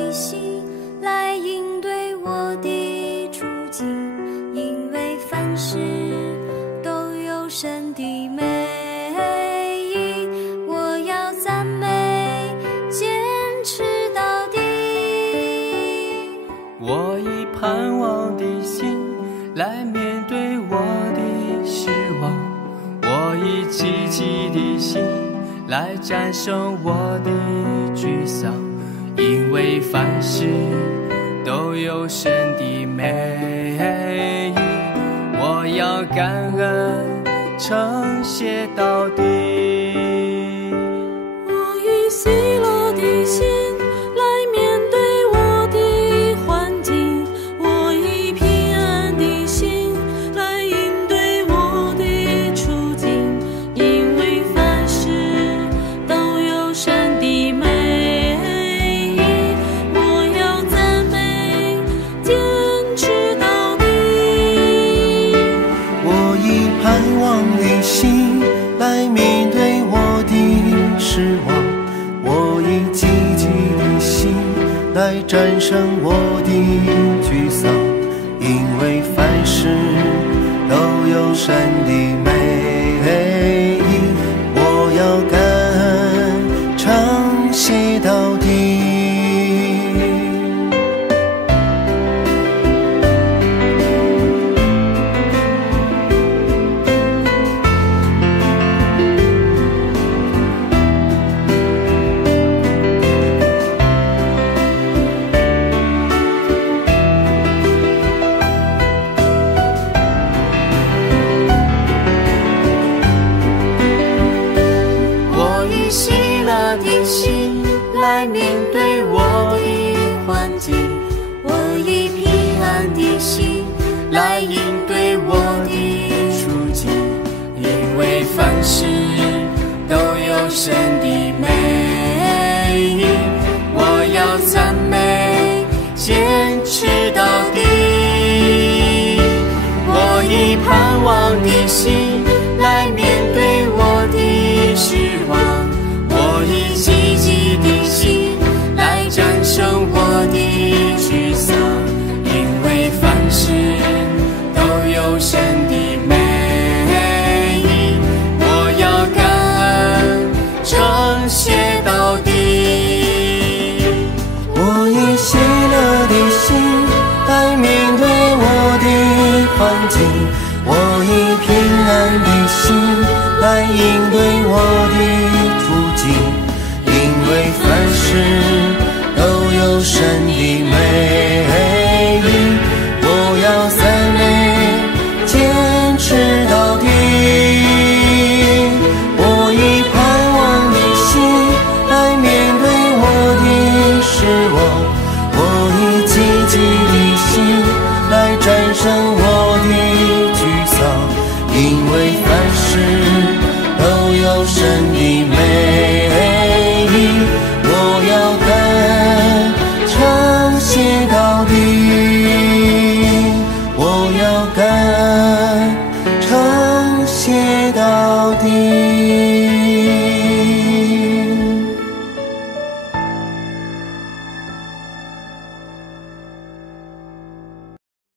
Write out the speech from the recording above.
的心来应对我的处境，因为凡事都有神的美意，我要赞美，坚持到底。我以盼望的心来面对我的失望，我以积极的心来战胜我的沮丧，因为凡事都有神的美意，我要感恩称谢到底。我以喜乐的心来面对我的环境，我以平安的心来应对我的处境，因为凡事都有神的美意，我要赞美，坚持到底。我以盼望的心来面对我的失望，我以积极的心来战胜我的沮丧，因为凡事都有神的美意，我要感恩称谢到底。我以喜乐的心来面对我的环境，我以平安的心来应对我的处境，因为凡事都有神的美意，我要赞美，坚持到底。我以盼望的心来面对我的失望，我以积极的心来战胜我的沮丧，因为凡事都有神的美意，我要感恩称谢到底。我以喜乐的心来面对我的环境，我以平安的心来应对我的处境，因为凡事都有神的美意，我要赞美，坚持到底。我以盼望的心来面对我的失望，我以积极的心来战胜我的沮丧，因为凡事都有神的美意，我要感恩称谢到底，我要感恩称谢到底。